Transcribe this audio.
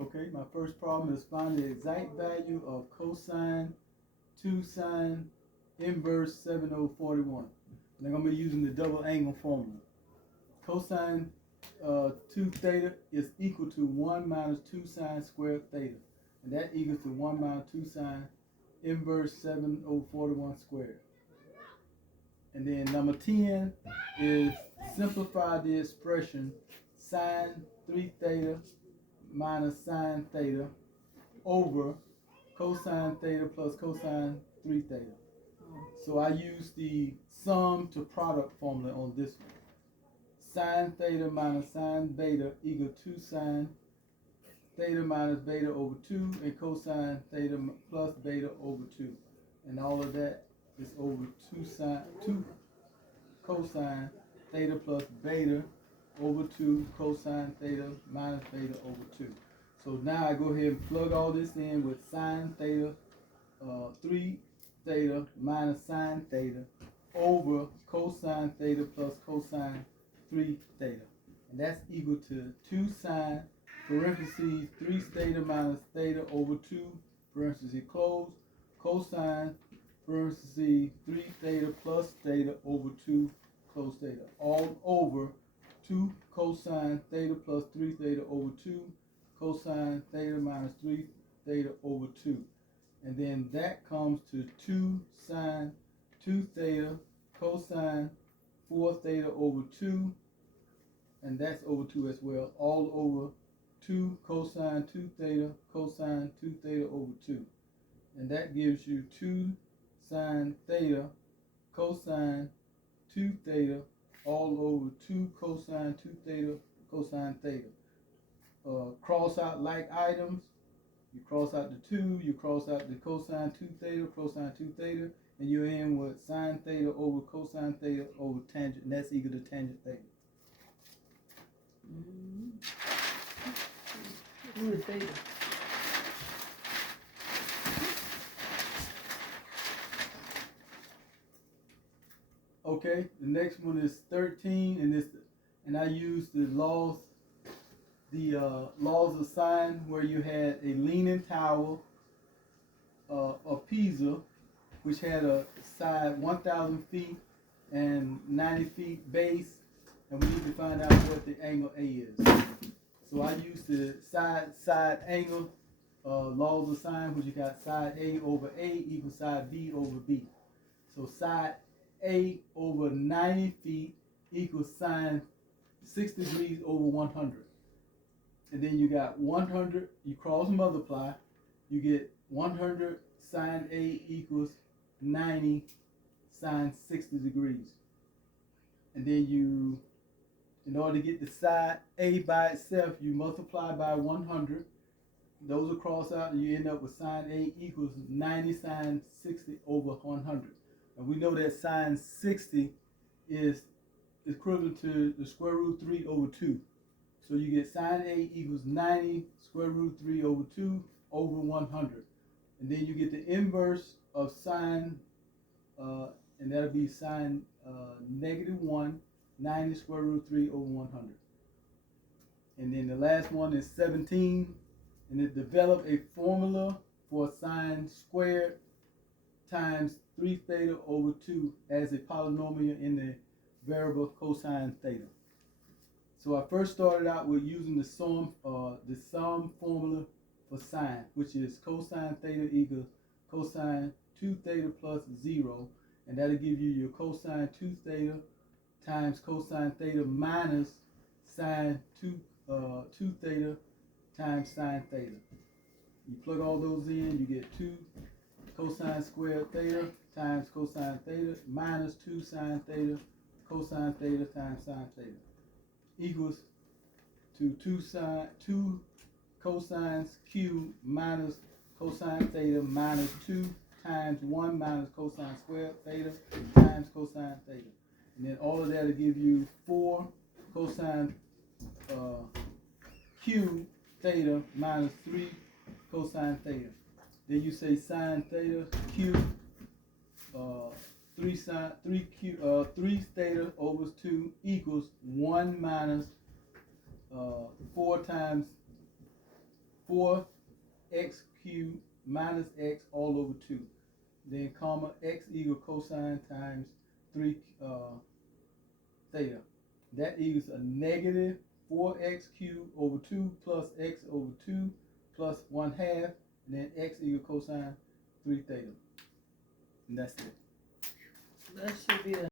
Okay, my first problem is find the exact value of cosine 2 sine inverse 7041. And I'm going to be using the double angle formula. Cosine 2 theta is equal to 1 minus 2 sine squared theta. And that equals to 1 minus 2 sine inverse 7041 squared. And then number 10 is simplify the expression sine 3 theta minus sine theta over cosine theta plus cosine 3 theta. So I use the sum to product formula on this one. Sine theta minus sine beta equal 2 sine theta minus beta over 2 and cosine theta plus beta over 2. And all of that is over 2 cosine theta plus beta over 2 cosine theta minus beta over 2. So now I go ahead and plug all this in with sine theta 3 theta minus sine theta over cosine theta plus cosine 3 theta. And that's equal to 2 sine parentheses 3 theta minus theta over 2 parentheses close cosine parentheses 3 theta plus theta over 2 close theta all over 2 cosine theta plus 3 theta over 2 cosine theta minus 3 theta over 2. And then that comes to 2 sine 2 theta cosine 4 theta over 2, and that's over 2 as well, all over 2 cosine 2 theta cosine 2 theta over 2. And that gives you 2 sine theta cosine 2 theta all over 2 cosine 2 theta cosine theta. Cross out like items. You cross out the 2, you cross out the cosine 2 theta, cosine 2 theta, and you're in with sine theta over cosine theta over tangent, and that's equal to tangent theta. Who is theta? Okay, the next one is 13, and I use the laws of sine where you had a leaning tower of Pisa, which had a side 1,000 feet and 90 feet base, and we need to find out what the angle A is. So I use the side angle laws of sine, which you got side A over A equals side B over B. So side A over 90 feet equals sine 6 degrees over 100. And then you got 100, you cross multiply, you get 100 sine A equals 90 sine 60 degrees. And then you, in order to get the side A by itself, you multiply by 100. Those are crossed out, and you end up with sine A equals 90 sine 60 over 100. And we know that sine 60 is equivalent to the square root 3 over 2. So you get sine A equals 90 square root 3 over 2 over 100. And then you get the inverse of sine, and that'll be sine negative 1, 90 square root 3 over 100. And then the last one is 17, and it develop a formula for sine squared times 3 theta over 2 as a polynomial in the variable cosine theta. So I first started out with using the sum formula for sine, which is cosine theta equals cosine 2 theta plus 0, and that'll give you your cosine 2 theta times cosine theta minus sine 2 theta times sine theta. You plug all those in, you get 2 cosine squared theta times cosine theta minus 2 sine theta cosine theta times sine theta equals to 2 cosines cubed minus cosine theta minus 2 times 1 minus cosine squared theta times cosine theta. And then all of that will give you 4 cosine cubed theta minus 3 cosine theta. Then you say sine theta cubed 3 theta over 2 equals 1 minus 4 times 4 x cubed minus x all over 2. Then comma x equal cosine times 3 theta. That equals a negative 4x cubed over 2 plus x over 2 plus 1/2, and then x equal cosine 3 theta. And that's it. That should be a